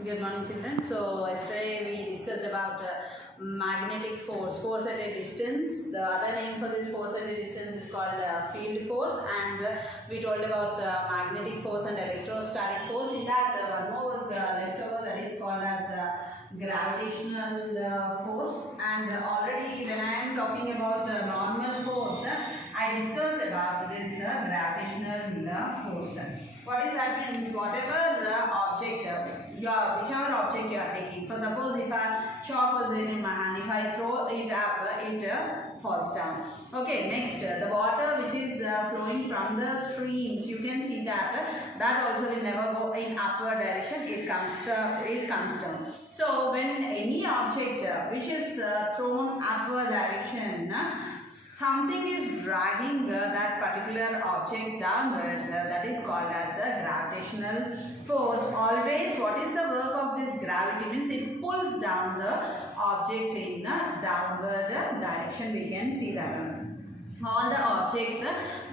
Good morning, children. So yesterday we discussed about magnetic force at a distance. The other name for this force at a distance is called field force, and we told about magnetic force and electrostatic force. In that, one more was left over, that is called as gravitational force. And already when I am talking about normal force, I discussed about this gravitational force. What is that means? Whatever object, whichever object you are taking. For suppose if a chalk was there in my hand, if I throw it up, it falls down. Okay, next the water which is flowing from the streams, you can see that that also will never go in upward direction. It comes down. So when any object which is thrown upward direction, something is dragging that particular object downwards, that is called as a gravitational force. Always, what is the work of this gravity? Means it pulls down the objects in a downward direction. We can see that. All the objects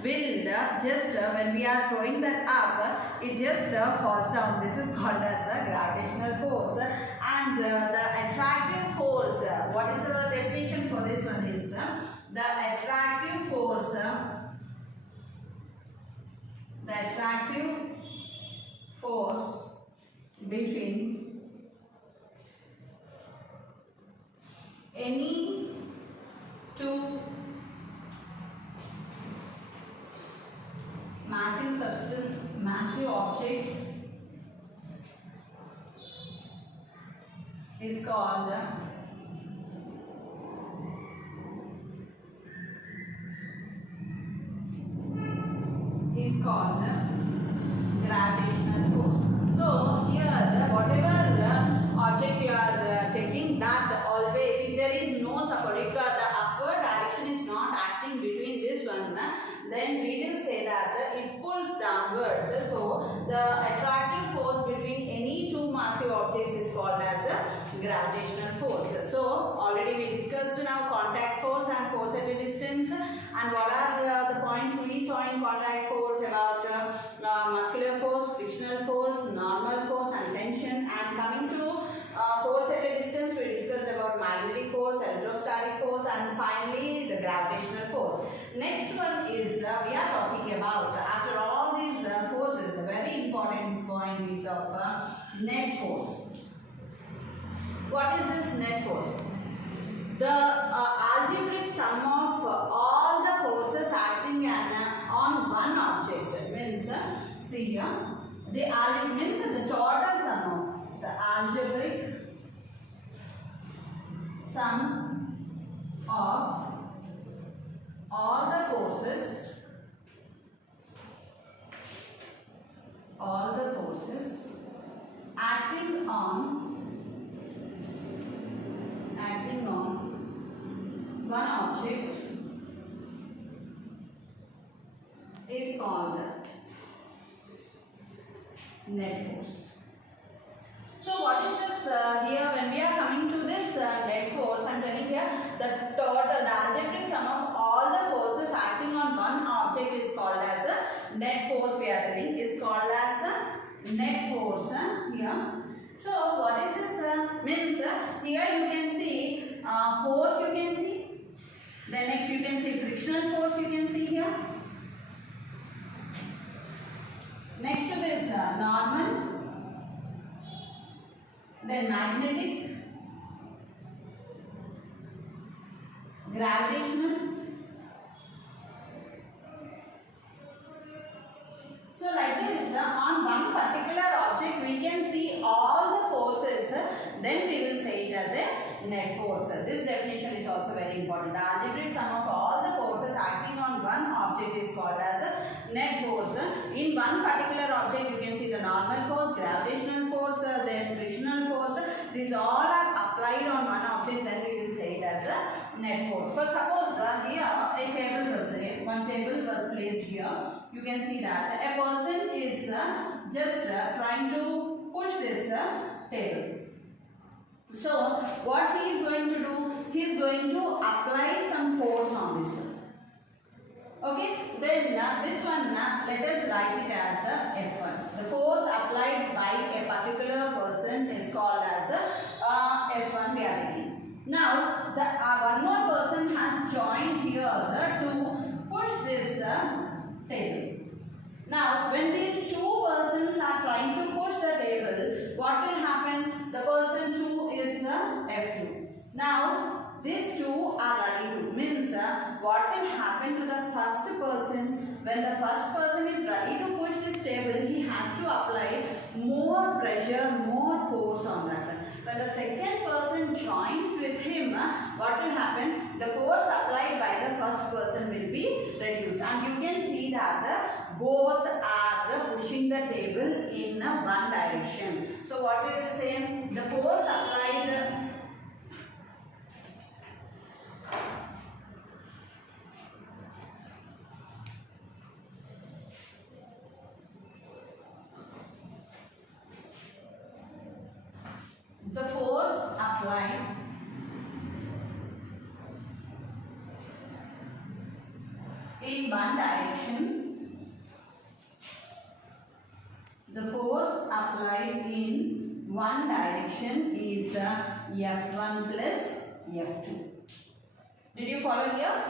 will just when we are throwing that up, it just falls down. This is called as a gravitational force. And the attractive force, what is the definition for this one is the attractive force between any two massive objects is called gravitational force. So here whatever object you are taking, that always, if there is no support, if the upward direction is not acting between this one, then we will say that it pulls downwards. So the attractive force between any two massive objects is called as a gravitational force. So already we discussed now contact force and force at a distance. And what are the points we saw in contact force? About muscular force, frictional force, normal force and tension. And coming to force at a distance, we discussed about magnetic force, electrostatic force, and finally the gravitational force. Next one is we are talking about, after all these forces, a very important point is of net force. What is this net force? The algebraic sum of all the forces acting on one object means, see here, the algebraic means the total sum of the algebraic sum of all the forces acting on one object is called net force. So what is this here? When we are coming to this net force, I am telling here the algebraic sum of all the forces acting on one object is called as a net force. We are telling is called as a net force here. So what is this means? Here you can see force, you can see. Then next you can see frictional force, you can see here. Next to this normal, then magnetic, gravitational. So like this, on one particular object we can see all the forces, then we will say it as a net force. This definition is also very important. The algebraic sum of all the forces acting on one object is called as a net force. In one particular object you can see the normal force, gravitational force, then frictional force. These all are applied on one object, then we will say it as a net force. For suppose here a table was there, one table was placed here. You can see that a person is just trying to push this table. So what he is going to do? He is going to apply some force on this one. Okay, then this one let us write it as F1. The force applied by a particular person is called as F1 we are taking. Now, one more person has joined here to push this table. Now, when these two persons are trying to push the table, what will happen? The person 2 is F2. Now, these two are ready to. Means what will happen to the first person? When the first person is ready to push this table, he has to apply more pressure, more force on that. When the second person joins with him, what will happen? The force applied by the first person will be reduced. And you can see that both are pushing the table in one direction. So what we will say? The force applied in one direction, the force applied in one direction is F1 plus F2. Did you follow here?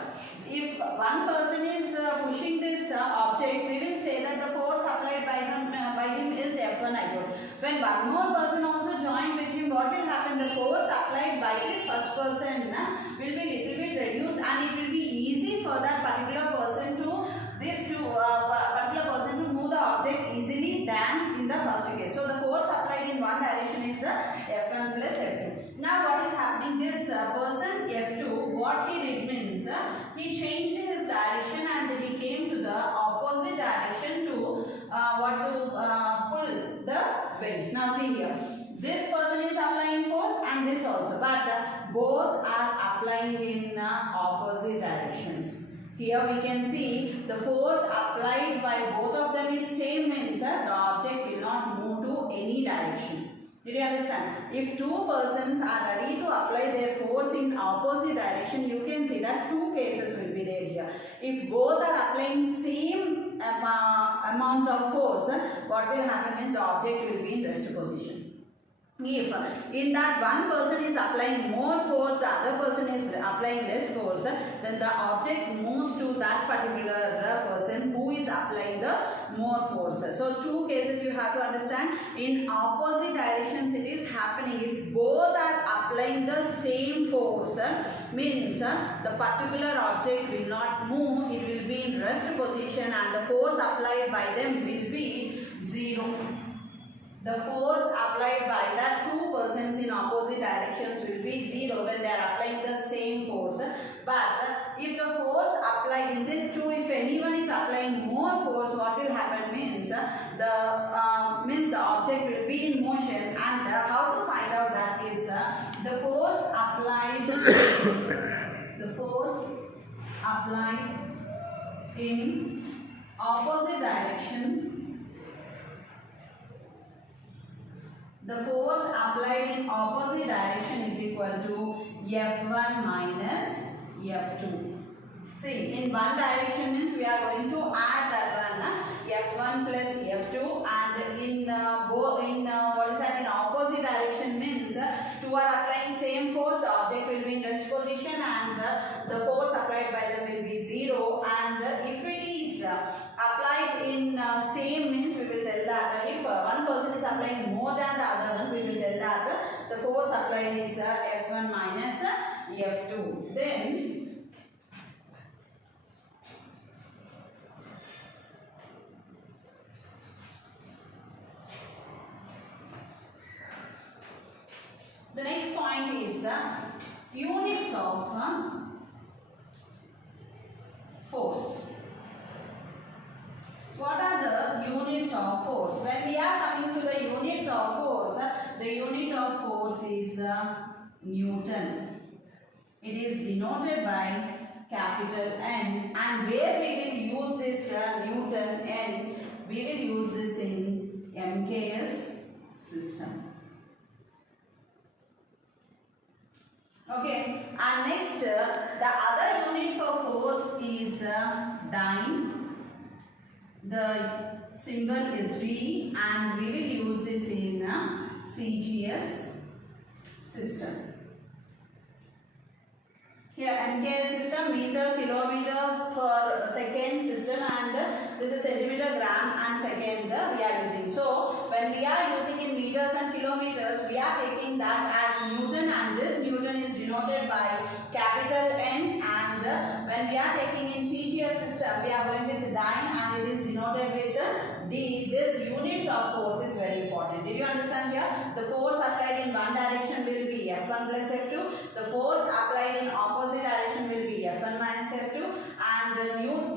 If one person is pushing this object, we will say that the force applied by him is F1 I told. When one more person also joined with him, what will happen? The force applied by this first person will be little bit reduced, and it will be easy for that particular person to move the object easily than in the first case. So the force applied in one direction is F1 plus F2. Now what is happening? This person F2, what he did means he changed his direction and he came to the opposite direction to pull the bench. Now see here, this person is applying force and this also, but both are applying in opposite directions. Here we can see the force applied by both of them is same, means the object will not move to any direction. Did you understand? If two persons are ready to apply their force in opposite direction, you can see that two cases will be there here. If both are applying same amount of force, what will happen is the object will be in rest position. If in that one person is applying more force, the other person is applying less force, then the object moves to that particular person who is applying the more force. So two cases you have to understand. In opposite directions it is happening. If both are applying the same force, means the particular object will not move, it will be in rest position and the force applied by them will be 0. The force applied by the two persons in opposite directions will be 0 when they are applying the same force. But if the force applied in this two, if anyone is applying more force, what will happen means the object will be in motion. And how to find out that is the force applied in opposite direction. The force applied in opposite direction is equal to F1 minus F2. See, in one direction means we are going to add that one F1 plus F2, and in opposite direction means two are applying same force, the object will be in rest position and the force applied by them will be 0. And if it is applied in same, means we will tell that if one person is applying more than the other one, we will tell that the force applied is F1 minus F2. Then the next point is units of force. What are the units of force? When we are coming to the units of force, the unit of force is Newton. It is denoted by capital N, and where we will use this Newton N, we will use this in MKS system. Okay, and next the other unit for force is dyne. The symbol is V, and we will use this in CGS system. Here MK system, meter, kilometer per second system, and this is centimeter, gram and second we are using. So when we are using in meters and kilometers, we are taking that as Newton, and this Newton is denoted by capital N, and when we are taking in CGS system, we are going with dyne and it is denoted with D. This units of force is very important. Did you understand here? The force applied in one direction will be F1 plus F2. The force applied in opposite direction will be F1 minus F2, and the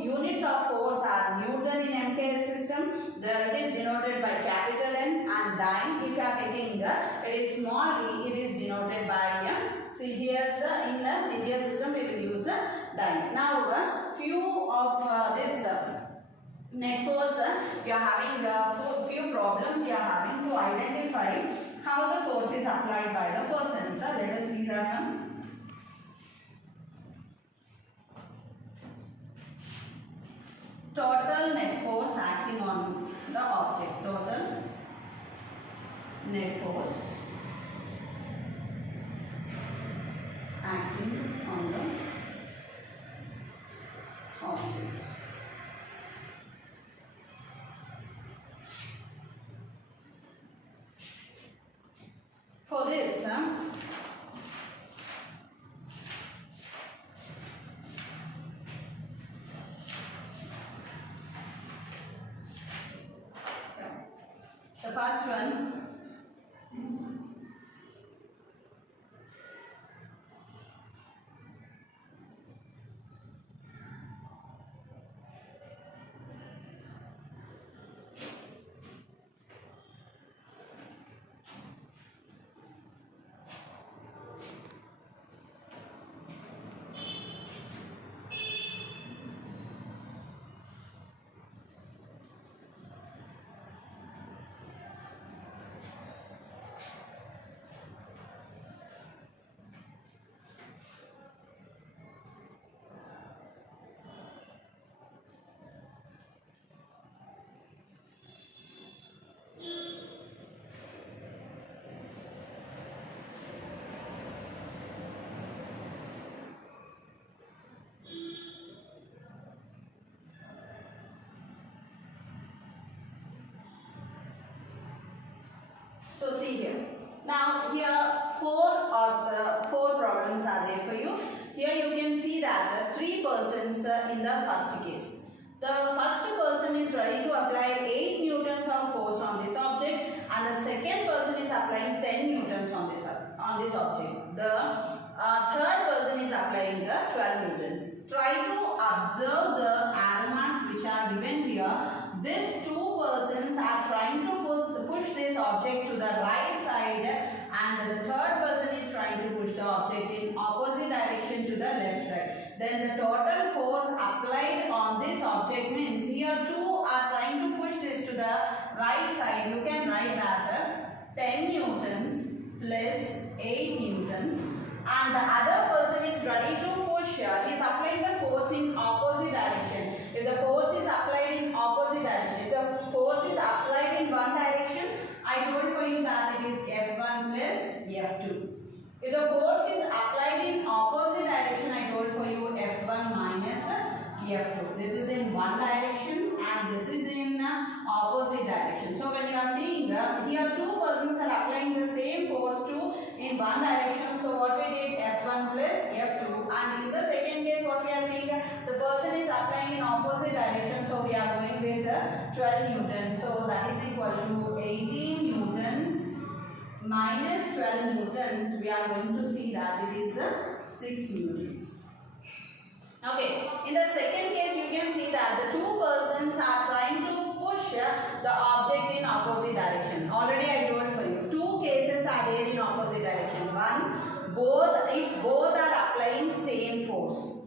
units of force are Newton in MK system. It is denoted by capital N, and dyne, if you are taking it is small e, it is denoted by CGS. In the CGS system we will use dyne. Now few of this net force, you are having few problems you are having to identify how the force is applied by the person. So let us see that one. Total net force acting on the object. Total net force acting on the object. For this, the first one, so see here. Now here four problems are there for you. Here you can see that three persons in the first case. The first person is ready to apply 8 newtons of force on this object, and the second person is applying 10 newtons on this object. The third person is applying the 12 newtons. Try to observe the arrow marks which are given here. These two persons are trying to push this object to the right side, and the third person is trying to push the object in opposite direction to the left side. Then the total force applied on this object means here two are trying to push this to the right side. You can write that 10 newtons plus 8 newtons, and the other person is ready to push here. He is applying the force in opposite direction. If the force is applied in opposite direction, if the force is applied in one direction, I told for you that it is F1 plus F2. If the force is applied in opposite direction, I told for you F1 minus F2. This is in one direction and this is in opposite direction. So when you are seeing here two persons are applying the same force to in one direction. So what we did, F1 plus F2, and in the second case what we are seeing, the person is applying in opposite direction. So we are going with 12 newtons. So that is equal to 18 newtons minus 12 newtons. We are going to see that it is 6 newtons. Okay, in the second case you can see that the two persons are trying to push the object in opposite direction. Already I told for you, two cases are there in opposite direction. One, if both are applying same force,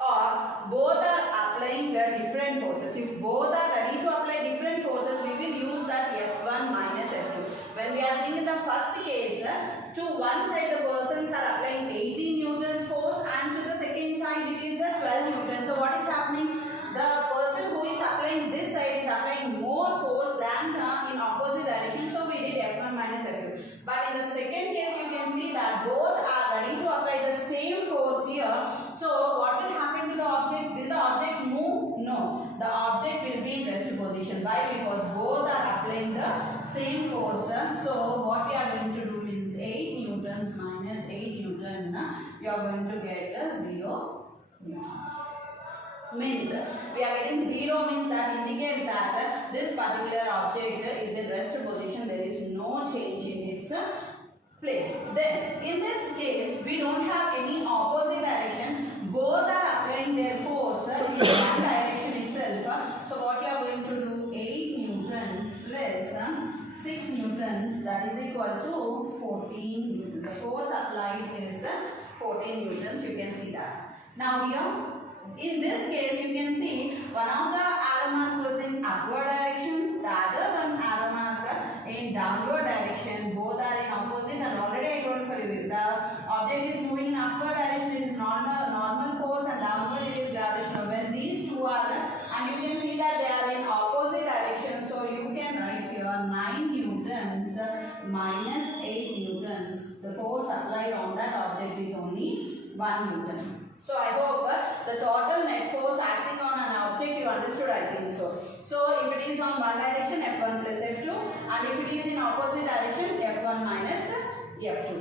or both are applying the different forces. If both are ready to apply different forces, we will use that F1 minus F2. When we are seeing in the first case, to one side the persons are applying 18 newtons force, and to the second side it is 12 newtons. So what is happening? The person who is applying this side is applying more that both are ready to apply the same force here. So what will happen to the object? Will the object move? No. The object will be in rest position. Why? Because both are applying the same force. So what we are going to do means 8 newtons minus 8 newton. You are going to get 0 newtons. Means we are getting 0 means that indicates that this particular object is in rest position. There is no change in its place. Then in this case we don't have any opposite direction. Both are applying their force in one direction itself. So what you are going to do, 8 newtons plus 6 newtons, that is equal to 14 newtons. The force applied is 14 newtons. You can see that. Now here in this case you can see one of the arrow mark was in upward direction, the other one arrow mark in downward direction. Both are in opposite, and already I told for you, the object is moving in upward direction, it is normal force, and downward it is gravitational. When these two are, and you can see that they are in opposite direction, so you can write here 9 newtons minus 8 newtons. The force applied on that object is only 1 newton. So I hope the total net force acting on an object you understood, I think so. So if it is on one direction, F1 plus F2, and if it is in opposite direction, F1 minus F2.